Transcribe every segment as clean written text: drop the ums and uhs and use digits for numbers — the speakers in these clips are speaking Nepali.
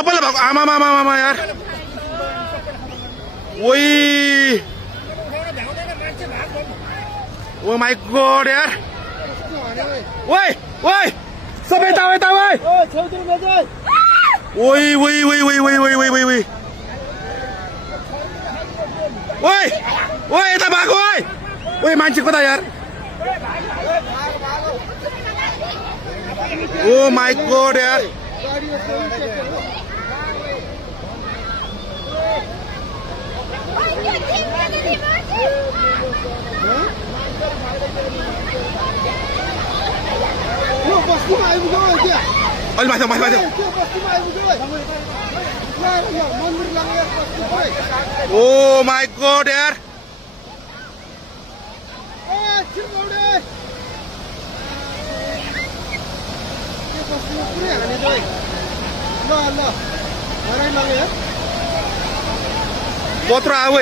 सबैले भएको आमा यार ओइ ओ माई गॉड यार ओइ ओइ सबै यता ओइ ओइ ओइ ओइ ओइ ओइ ओइ ओइ ओइ ओइ ओइ ओइ यता भएको ओइ ओइ मान्छे कता यार ओ माई गॉड यार अलि माथि ओ माई गॉड यार कत्रो आऊ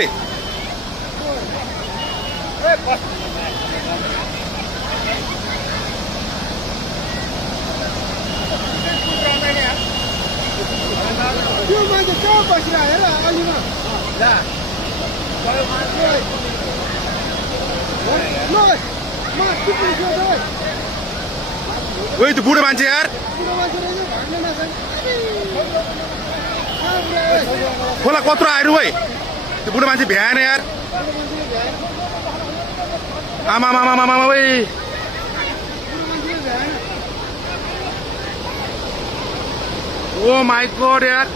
त्यो मान्छे कहाँ बसिरहेको हेर अलिमा ओइ त्यो बुढो मान्छे यार खोला कत्रो आएर ओइ त्यो बुढो मान्छे भ्याएन यार आमा ओइ ओ माई गॉड यार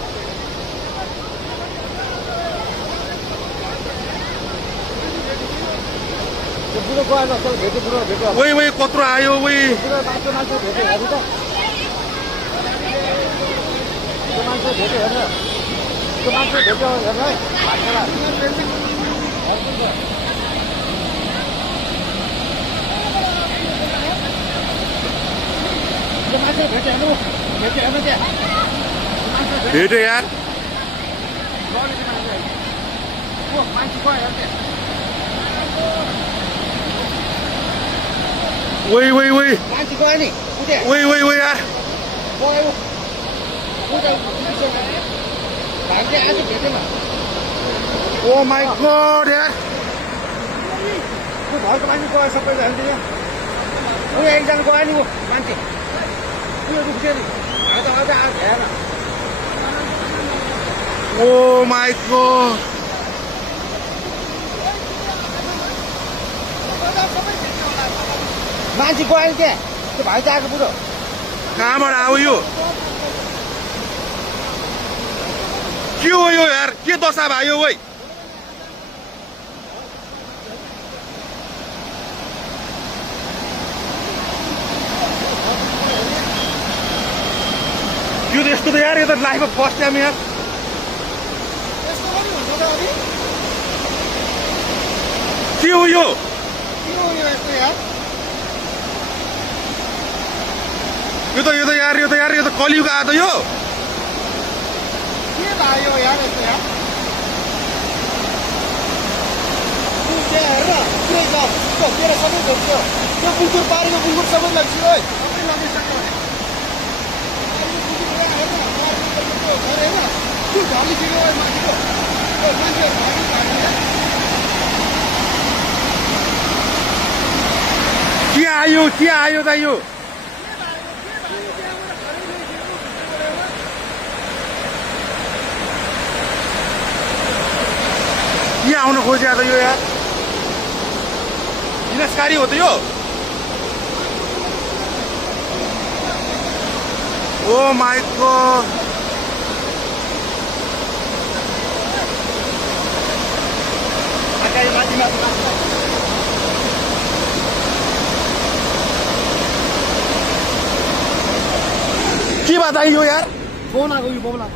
ओइ ओइ कत्रो आयो ओइ भेट्यो यार ओइ ओइ ओइ ओइ ओइ ओइ यार ओ माई गॉड यार घरको मान्छे गयो सबै जान्थ्यो ऊ एकजना गयो नि ऊ मान्छे उयो दुख्थ्यो नि आउँदा हेर ओ माई गॉड मान्छे गयो नि त्यहाँ त्यो भाइ त आएको बुढो कहाँबाट आऊ यो के हो यो यार के दशा भयो ओइ यो त यस्तो त यार यो त लाइफमा फर्स्ट टाइम यार के हो यो यो त कलियुग आयो त यो के भयो यार यस्तो यार हेर पुरै छ तेरो सबै धोक्यो त्यो बुङ्कुर पारेको बुङ्कुर सबै लाग्छ है सबै लगिसक्यो त्यो झलिसक्यो माथिको मान्छे के आयो त यो के आउन खोज्या त यो यार विनाशकारी हो त यो ओ माई गॉड के बात आयो यार फोन आएको यो बोला